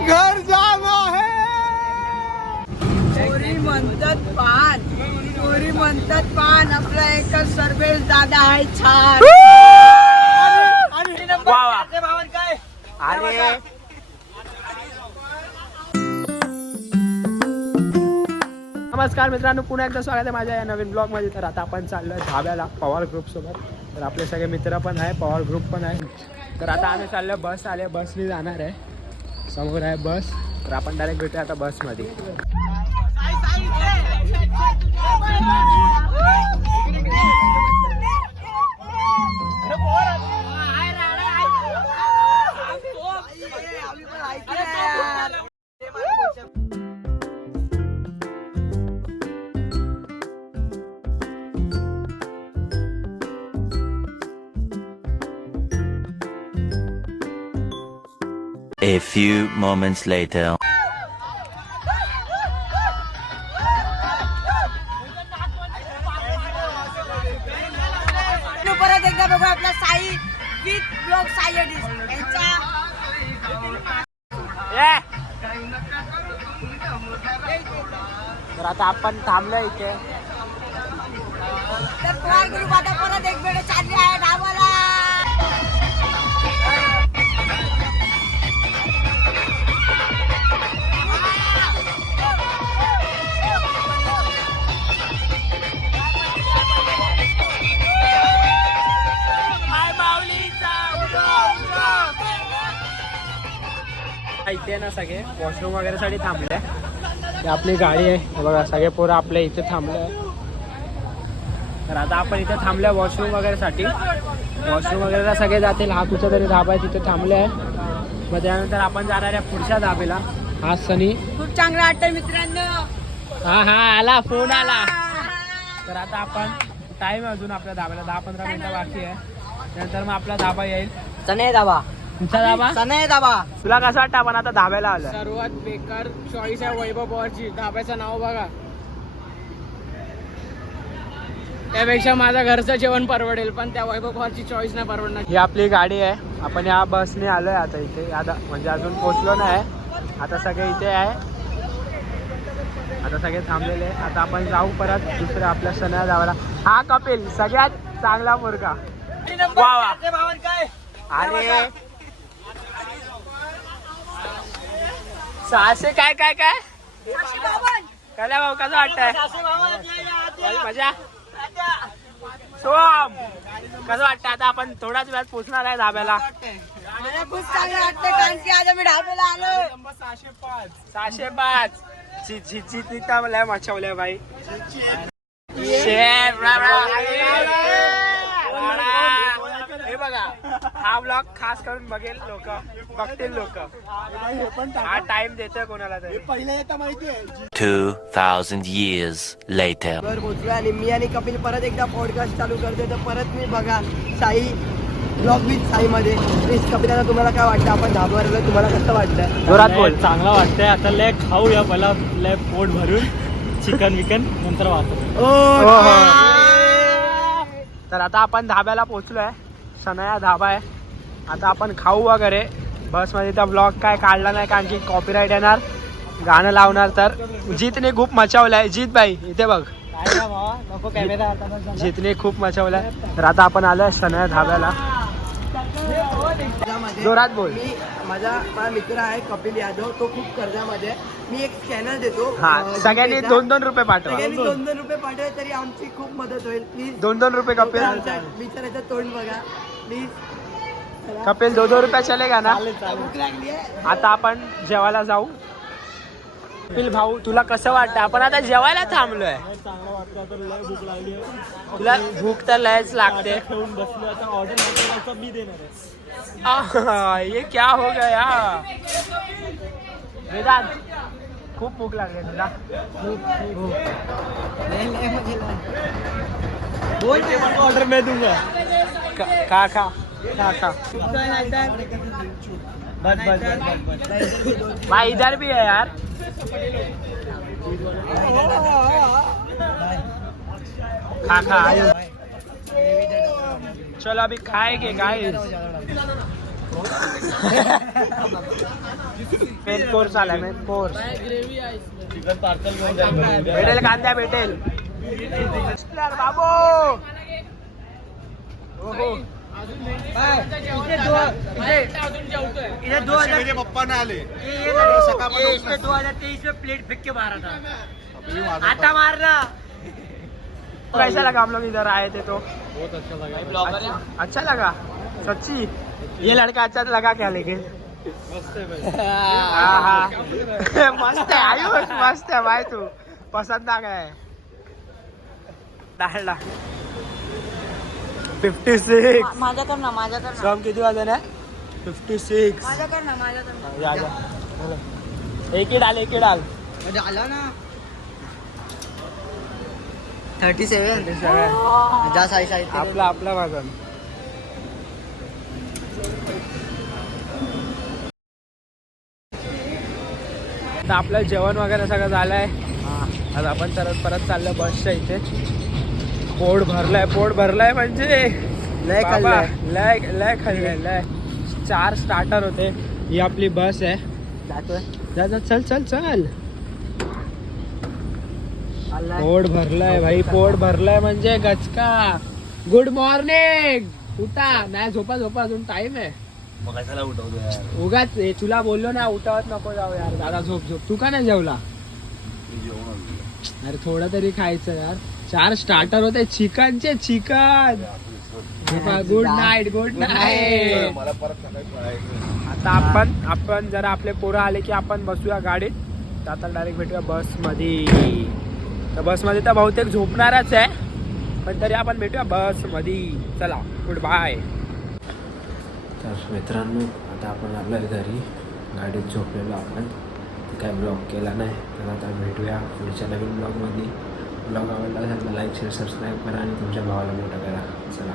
घर जाना है. चोरी म्हणतात पान, चोरी म्हणतात पान. आपला एकच सर्वेश दादा आहे छान. काय अरे नमस्कार मित्रांनो, पुन्हा एकदा स्वागत आहे माझ्या या नवीन ब्लॉग मध्ये. तर आता आपण चाललोय धाब्याला पवार ग्रुप सोबत. तर आपले सगळे मित्र पण आहे, पवार ग्रुप पण आहे. तर आता आम्ही चाललोय, बस आले, बसने जाणार आहे. समोर आहे बस. तर आपण डायरेक्ट भेटूया आता बसमध्ये. A few moments later. परत एकदा बघू आपला साई विथ ब्लॉग साई यांचा. तर आता आपण थांबलोय इथे. तर पवार ग्रुप आता परत एक वेळ चालली आहे धाबाला. इथे ना सगळे वॉशरूम वगैरे साठी थांबले. ही आपली गाडी आहे, हे बघा सगळे पोरं आपल्या इथे थांबले. तर आता आपण इथे थांबलोय वॉशरूम वगैरे साठी. वॉशरूम वगैरेला सगळे जातील. हा कुठचा तरी धाबा आहे, तिथे थांबले आहे. मग त्यानंतर आपण जाणार आहे पुढच्या धाब्याला. हा सनी खूप चांगलं वाटतं मित्रांनो. हा आला, फोन आला. तर आता आपण टाइम अजून आपल्या धाब्याला 10-15 मिनिटं बाकी आहे. त्यानंतर मग आपला धाबा येईल. सनय धाबा, तुमचा धाबा. सनय धाबा. तुला कसं वाटतं आपण आता धाब्याला आलोय? सर्वात बेकार चॉईस आहे वैभव पवारची. धाब्याचं नाव बघा. त्यापेक्षा माझ्या घरचं जेवण परवडेल, पण त्या वैभव पवारची चॉईस नाही परवडणार. ही आपली गाडी आहे. आपण या बसने आलोय आता इथे. आता म्हणजे अजून पोहोचलो नाही. आता सगळे इथे आहे. आता सगळे थांबलेले आहे. आता आपण जाऊ परत दुसऱ्या आपल्या सणा धाब्याला. हा कपिल सगळ्यात चांगला मुलगा. वा वा. अरे 600 काय काय काय कल्या भाऊ, कसं वाटतंय? मजा. सोम कसं वाटतं? आता आपण थोड्याच वेळात पोहोचणार आहे धाब्याला. मला खूप चांगलं वाटतं कारण की आज आम्ही धाब्याला आलो. 605 लय मचवलंय भाई. हे बघा, हा ब्लॉग खास करून बघतील लोक. हा टाइम देतोय कोणाला तरी. 2000 years later. घर पोहोचलोय आणि मी आणि कपिल परत एकदा पॉडकास्ट चालू करतोय. तर परत मी बघा साई ब्लॉग विथ साई मध्ये. प्लीज कपिल, आता तुम्हाला काय वाटतं? आपण धाब्यावर आलो, तुम्हाला कसं वाटतं? जोरात बोल. चांगला वाटतंय. आता लय खाऊया पहिला, लय पोट भरून चिकन विकन नंतर वाटत. तर आता आपण धाब्याला पोहोचलोय. सनया धाबा आहे. आता आपण खाऊ वगैरे. बसमध्ये तर ब्लॉग काय काढला नाही कारण की कॉपीराईट येणार. गाणं लावणार. तर जीतने खूप मचावलंय. जीत भाई इथे बघ. नको कॅमेरा. जीतने खूप मचावलंय. तर आता आपण आलोय सनया धाब्याला. जोरात बोल. माझा मित्र आहे कपिल यादव, तो खूप कर्जामध्ये. मी एक स्कॅनर देतो. हा, सगळ्यांनी 2-2 रुपये पाठवा. सगळ्यांनी 2-2 रुपये पाठवले तरी आमची खूप मदत होईल. प्लीज 2-2 रुपये कपिल. विचारायचं तोंड बघा प्लीज. कपिल 2-2 रुपये चलेगा ना? भूक लागली आहे. आता आपण जेवायला जाऊ. कपिल भाऊ, तुला कसं वाटतं? आपण आता जेवायला थांबलोय. चांगलं वाटतं. आता लय भूक लागली आहे. तुला भूक तर लयच लागते. ठेवून बसलो. आता ऑर्डर मी देणार आहे. ये क्या हो गया वेदांत? खूप भूक लागली तुला? बोल ऑर्डर मैं दूंगा. खा खा खा खा. बस बस बस. भाई इधर भी है यार. खा खा. चलो अभी खाएंगे गाइस. मेन कोर्स आला मेन कोर्स चिकन पार्सल घेऊन जाईल भेटेल कांद्या भेटेल बाबू हो इधर 2000 पप्पा ने आले इसमें 2023 में प्लेट फेंक के मारा था आता मारना कैसा लगा हम लोग इधर आए थे तो बहुत अच्छा लगा अच्छा लगा सच्ची ये लड़का अच्छा लगा क्या लेकिन मस्त आहे भाई हाँ हाँ मस्त है आयुष मस्त है भाई तू पसंद आ गया है डालडा 56 माझ्याकडनं श्रम किती वाजन आहे 56 माझ्याकडनं या जा एक ही डाल डाला ना 37 जा साई साई आपला वाजन तर आपलं जेवण वगैरे सगळं झालंय आज आपण परत चाललो बसच्या इथे पोट भरलाय म्हणजे लय बाबा, खाल्लंय. लय खाल्लंय 4 स्टार्टर होते ही आपली बस आहे जातोय जा चल पोट भरलाय भाई पोट भरलाय म्हणजे गचका गुड मॉर्निंग उठा नाही झोपा अजून टाइम आहे मग कशाला उठवतो यार उगाच तुला बोललो ना उठावत नको जाऊ यार दादा झोप तू का नाही जेवला मी जेवण आलो. अरे थोडं तरी खायचं यार 4 स्टार्टर होते चिकन गुड नाईट मला परत सकाळी पळायचं. आता आपण जरा आपले पोरं आले की आपण बसूया गाडीत तर आता डायरेक्ट भेटूया बसमध्ये तर बहुतेक झोपणारच आहे पण तरी आपण भेटूया बसमध्ये चला गुड बाय. तर मित्रांनो आता आपण आलो घरी गाडीत झोपलेलो आपण काय ब्लॉग केला नाही तर आता भेटूया पुढच्या नवीन ब्लॉगमध्ये. ब्लॉग आवडला असेल तर लाईक शेअर सबस्क्राईब करा आणि तुमच्या भावाला मोठा करा. चला.